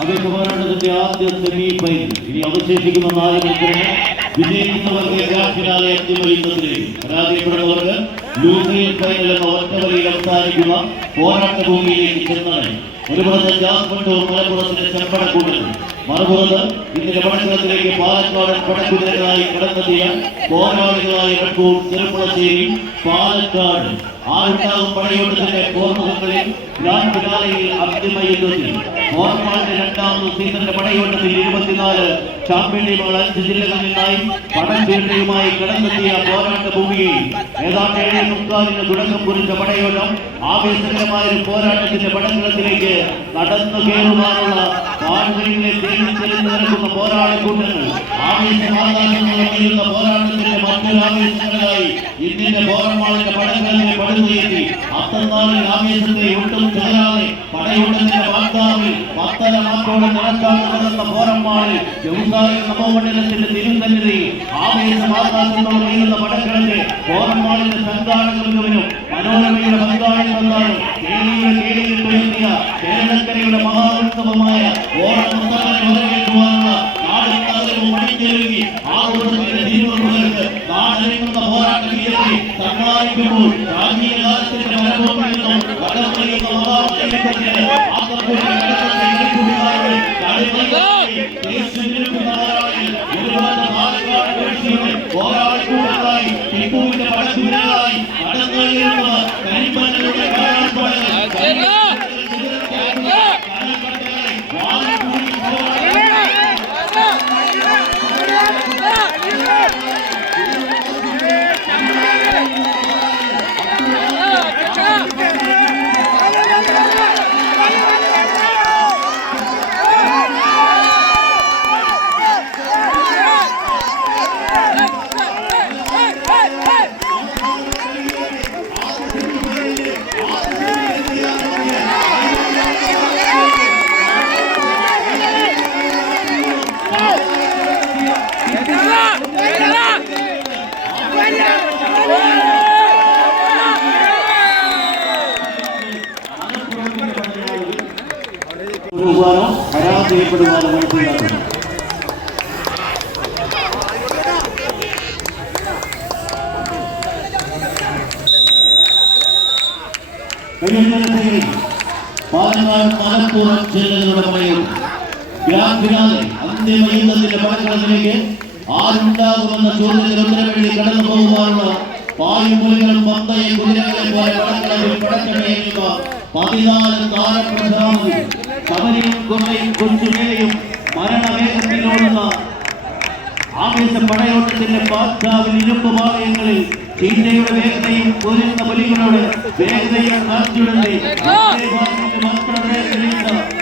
അതൊക്കെ പോരാട്ടത്തിന്റെ ആദ്യ സെമി ഫൈനൽ ഇനി അവശേഷിക്കുന്ന നാല് മത്സരങ്ങൾ വിജയിക്കുന്നവർക്ക് ഗ്രാൻഡ് ഫിനാലെ അട്ടിമറിയുന്നതിനെയും പരാജയപ്പെടുന്നവർക്ക് ലൂസിയൻ ഫൈനൽ എന്ന ഒറ്റ വരിയിൽ പോരാട്ട ഭൂമിയിലേക്ക് ചെന്നണയും ഒരു പുറത്ത് ജാസ്പണ്ടൂർ മലപ്പുറത്തിന്റെ ചെമ്പടക്കൂട്ടൽ മറുപുറത്ത് ഇതിന്റെ പടക്കളത്തിലേക്ക് പാലക്കാട് പടക്കുതിരകളായി കടന്നെത്തിയ പോരാളികളായ റെഡ്കൂർ ചെറുപ്പുളശ്ശേരി പാലക്കാട്. ആരുണ്ടാകും പടയോട്ടത്തിന്റെ പോർമുഖങ്ങളിൽ ഗ്രാൻഡ് ഫിനാലയിൽ അന്തിമ യുദ്ധത്തിൽ. പോർമാളിന്റെ രണ്ടാമത് സീസണിന്റെ പടയോട്ടത്തിൽ ഇരുപത്തിനാല് ചാമ്പ്യൻ ടീമുകൾ അഞ്ച് ജില്ലകളിൽ നിന്നായി കടന്നെത്തിയ പോരാട്ട ഭൂമിയിൽ ഏതാണ്ട് ഏഴ് മുക്കാലിന് തുടക്കം കുറിച്ച പടയോട്ടം ആവേശകരമായ ഒരു പോരാട്ടത്തിന്റെ പടങ്ങളത്തിലേക്ക് നടന്നു കയറുവാനുള്ള പാടുകളിലെ തേങ്ങി ചെലുന്നു കൂട്ടങ്ങൾ പോരാട്ടത്തിന്റെ മറ്റൊരു ആവേശങ്ങളായി ഇന്നിന്റെ പോറമാളിന്റെ പടങ്ങളിലെ പടുത്തുയർത്തി അത്തന്നാളിൽ ആവേശത്തെ ഒട്ടും ചേരാതെ പടയോട്ടത്തിന്റെ വാഗ്ദാവിൽ പത്തര മാറ്റോടെ നടക്കാൻ നടന്ന പോറമാളിൽ വ്യവസായ നവമണ്ഡലത്തിന്റെ തിരുന്തന്നിധി ആവേശമാകാശത്തോടെ നീളുന്ന പടക്കളത്തെ പോറമാളിന്റെ സംഘാടക മികവിനും മനോരമയുടെ പങ്കാളി വന്നാലും കേരളീയ കേരളയിൽ ഉയർത്തിയ കേരളക്കരയുടെ മഹാോത്സവമായ ഓണം മുത്തപ്പനെ വരവേൽക്കുവാനുള്ള നാടും നഗരവും മണിഞ്ഞൊരുങ്ങി ആഘോഷത്തിന്റെ തിരുവനന്തപുരത്ത് നാടറിയുന്ന പോരാട്ട വീരത്തെ സമ്മാനിക്കുമ്പോൾ പ്രാചീന കാലത്തിന്റെ മരഭൂമിയിൽ നിന്നും കടന്നുവരുന്ന മഹാമുഖ്യത്തിന് ആക്കപ്പൂരിന്റെ പാലക്കാട് വേഴ്ചയുടെ പോരാളിക്കൂടുകളായി ടിപ്പുവിന്റെ പോകുവാനോ പരാജയപ്പെടുവാനോ മനസ്സിലാക്കുന്നു കഴിഞ്ഞ പാലക്കാട് മലപ്പുറം ജില്ലകളുടെ പടയും ഗ്രാൻഡ് ഫിനാലെ അന്തിമ യുദ്ധത്തിന്റെ പടക്കളത്തിലേക്ക് ആരുണ്ടാകുമെന്ന ചോദ്യത്തിന് ഉത്തരമെഴുതി കടന്നു പോകുവാനുള്ള പായുമുലകളും പന്തയ കുതിരകളെ പോലെ പടക്കളത്തിൽ പടക്കമേയുക പതിനാല് താരപ്രധാനവും കവലയും കൊള്ളയും കൊച്ചുമേലയും മരണവേഗത്തിലോടുന്ന ആവേശ പടയോട്ടത്തിന്റെ പാത്രാവിൽ ഇരുമ്പ് പാളയങ്ങളിൽ ചീറ്റയുടെ വേഗതയും പൊരുന്ന ബലികളോട് വേഗതയും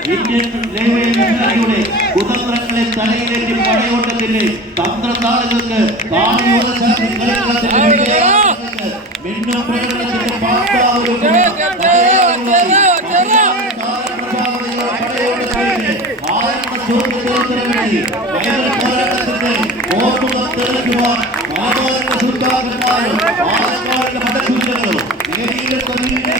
ഇന്ത്യൻ റെയിൽവേ കുതന്ത്രങ്ങളെ തലയിലേറ്റി പടയോട്ടത്തിന്റെ തന്ത്രത്താളുകൾക്ക് മിന്നും പ്രകടനത്തിന്റെ പാത്രാവിലും ശുദ്ധാകൃത്മായ ആൾക്കാരുടെ മതസൂചനകളും നേരിയ തൊഴിലിന്റെ